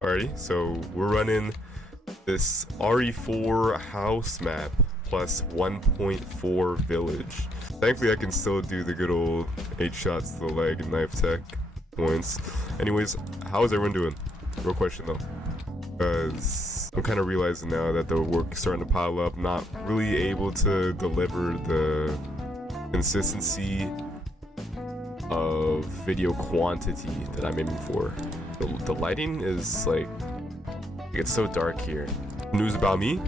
Alrighty, so we're running this RE4 house map plus 1.4 village. Thankfully I can still do the good old 8 shots to the leg and knife tech points. Anyways, how is everyone doing? Real question though. Because I'm kind of realizing now that the work is starting to pile up, not really able to deliver the consistency of video quantity that I'm aiming for. The lighting is like, it's so dark here. News about me?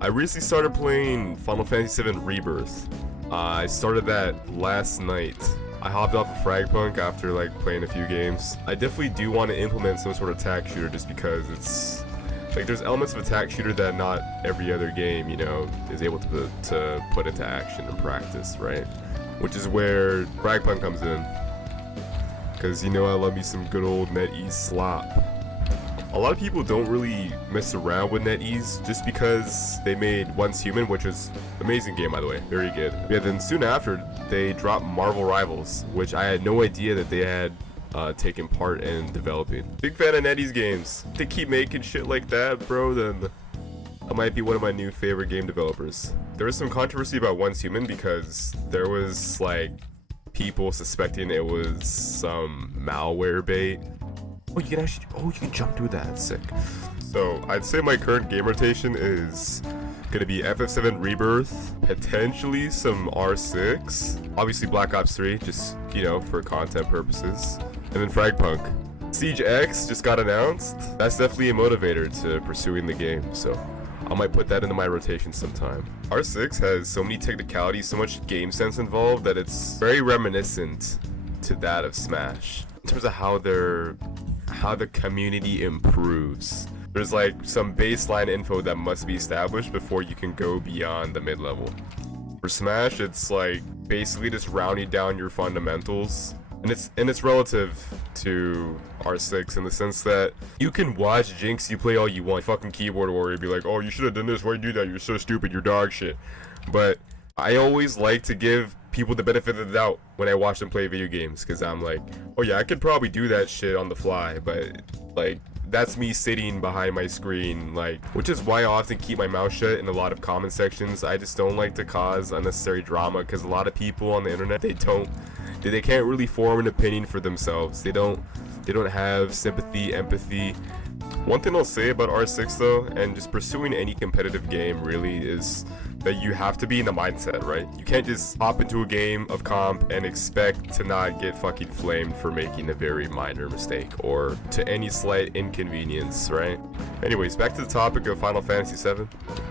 I recently started playing Final Fantasy VII Rebirth. I started that last night. I hopped off of Fragpunk after like playing a few games. I definitely do want to implement some sort of attack shooter just because it's like there's elements of attack shooter that not every other game, you know, is able to put into action and practice, right? Which is where Fragpunk comes in. Because you know I love me some good old NetEase slop. A lot of people don't really mess around with NetEase just because they made Once Human, which is an amazing game by the way, very good. Yeah, then soon after they dropped Marvel Rivals, which I had no idea that they had taken part in developing. Big fan of NetEase games. If they keep making shit like that, bro, then I might be one of my new favorite game developers. There was some controversy about Once Human because there was like people suspecting it was some malware bait. Oh, you can jump through that. That's sick. So I'd say my current game rotation is gonna be FF7 Rebirth, potentially some R6, obviously Black Ops 3, just, you know, for content purposes, and then Fragpunk. Siege X just got announced. That's definitely a motivator to pursuing the game, so I might put that into my rotation sometime. R6 has so many technicalities, so much game sense involved that it's very reminiscent to that of Smash in terms of how the community improves. There's like some baseline info that must be established before you can go beyond the mid-level. For Smash, it's like basically just rounding down your fundamentals. And it's relative to R6 in the sense that you can watch Jinx you play all you want. Fucking keyboard warrior be like, oh, you should have done this, why'd you do that, you're so stupid, you're dog shit. But I always like to give people the benefit of the doubt when I watch them play video games, because I'm like, oh yeah, I could probably do that shit on the fly, but like that's me sitting behind my screen, like, which is why I often keep my mouth shut in a lot of comment sections. I just don't like to cause unnecessary drama, because a lot of people on the internet, they can't really form an opinion for themselves. They don't have sympathy, empathy. One thing I'll say about R6 though, and just pursuing any competitive game really, is that you have to be in the mindset, right? You can't just hop into a game of comp and expect to not get fucking flamed for making a very minor mistake or to any slight inconvenience, right? Anyways, back to the topic of Final Fantasy VII.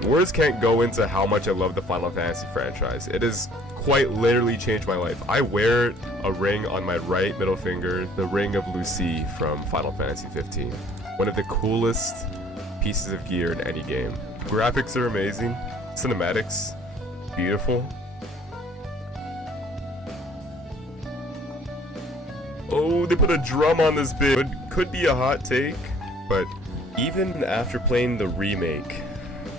Words can't go into how much I love the Final Fantasy franchise. It has quite literally changed my life. I wear a ring on my right middle finger, the ring of Lucy from Final Fantasy 15. One of the coolest pieces of gear in any game. Graphics are amazing. Cinematics, beautiful. Oh, they put a drum on this bit. Could be a hot take, but even after playing the remake,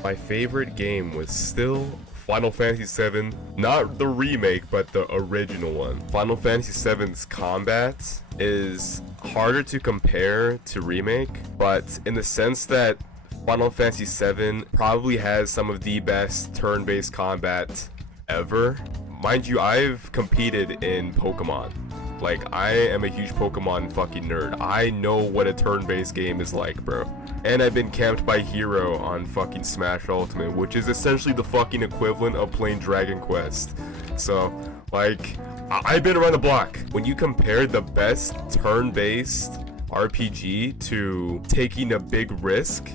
my favorite game was still Final Fantasy VII. Not the remake, but the original one. Final Fantasy VII's combat is harder to compare to remake, but in the sense that Final Fantasy VII probably has some of the best turn-based combat ever. Mind you, I've competed in Pokemon. Like, I am a huge Pokemon fucking nerd. I know what a turn-based game is like, bro. And I've been camped by Hero on fucking Smash Ultimate, which is essentially the fucking equivalent of playing Dragon Quest. So, like, I've been around the block. When you compare the best turn-based RPG to taking a big risk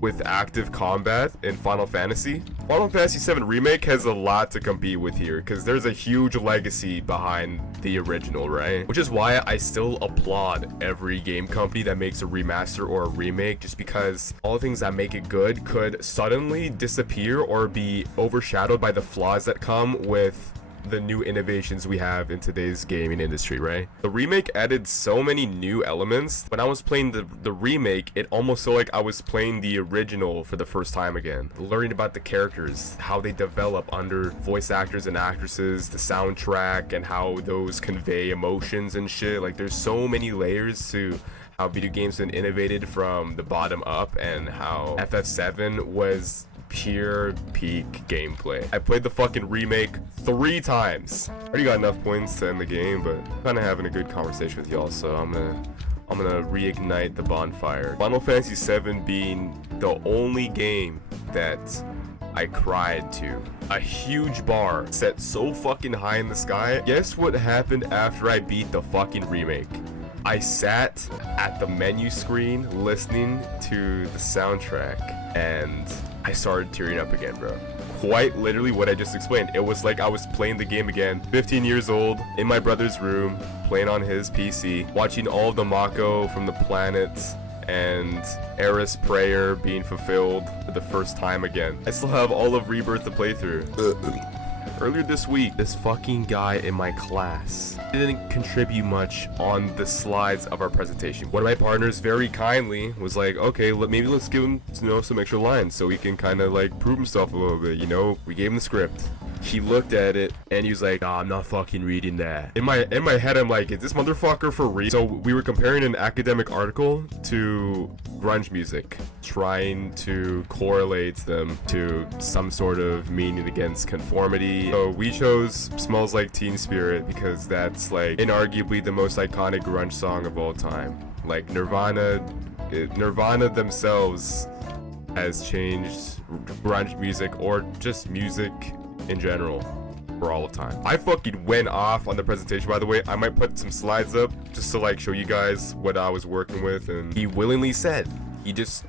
with active combat in Final Fantasy VII Remake has a lot to compete with here, because there's a huge legacy behind the original, right? Which is why I still applaud every game company that makes a remaster or a remake, just because all the things that make it good could suddenly disappear or be overshadowed by the flaws that come with the new innovations we have in today's gaming industry, right? The remake added so many new elements. When I was playing the remake, it almost felt like I was playing the original for the first time again. Learning about the characters, how they develop under voice actors and actresses, the soundtrack, and how those convey emotions and shit. Like, there's so many layers to how video games been innovated from the bottom up, and how FF7 was pure peak gameplay. I played the fucking remake 3 times. I already got enough points to end the game, but I'm kind of having a good conversation with y'all, so I'm gonna reignite the bonfire. Final Fantasy VII being the only game that I cried to. A huge bar set so fucking high in the sky. Guess what happened after I beat the fucking remake? I sat at the menu screen listening to the soundtrack, and I started tearing up again, bro. Quite literally what I just explained. It was like I was playing the game again, 15 years old, in my brother's room, playing on his PC, watching all of the Mako from the planets, and Eris' prayer being fulfilled for the first time again. I still have all of Rebirth to play through. Earlier this week, this fucking guy in my class didn't contribute much on the slides of our presentation. One of my partners very kindly was like, okay, maybe let's give him, some extra lines so he can kind of like prove himself a little bit, We gave him the script. He looked at it and he was like, nah, I'm not fucking reading that. In my head, I'm like, is this motherfucker for real? So we were comparing an academic article to grunge music, trying to correlate them to some sort of meaning against conformity. So we chose Smells Like Teen Spirit because that's like inarguably the most iconic grunge song of all time. Like Nirvana themselves has changed grunge music, or just music in general, for all of time. I fucking went off on the presentation, by the way. I might put some slides up just to like show you guys what I was working with, and he willingly said, he just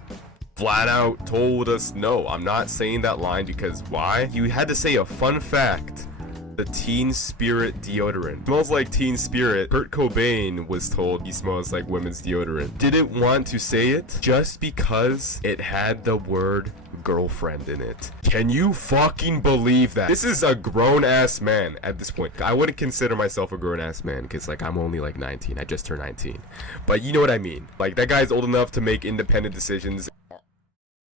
flat out told us, no, I'm not saying that line, because why? You had to say a fun fact. The Teen Spirit deodorant smells like Teen Spirit. Kurt Cobain was told he smells like women's deodorant. Didn't want to say it just because it had the word girlfriend in it. Can you fucking believe that? This is a grown-ass man at this point. I wouldn't consider myself a grown-ass man because like I'm only like 19. I just turned 19. But you know what I mean. Like that guy's old enough to make independent decisions.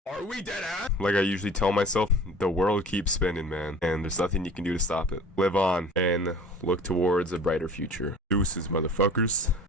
Are we dead ass? Like I usually tell myself, the world keeps spinning, man, and there's nothing you can do to stop it. Live on and look towards a brighter future. Deuces, motherfuckers.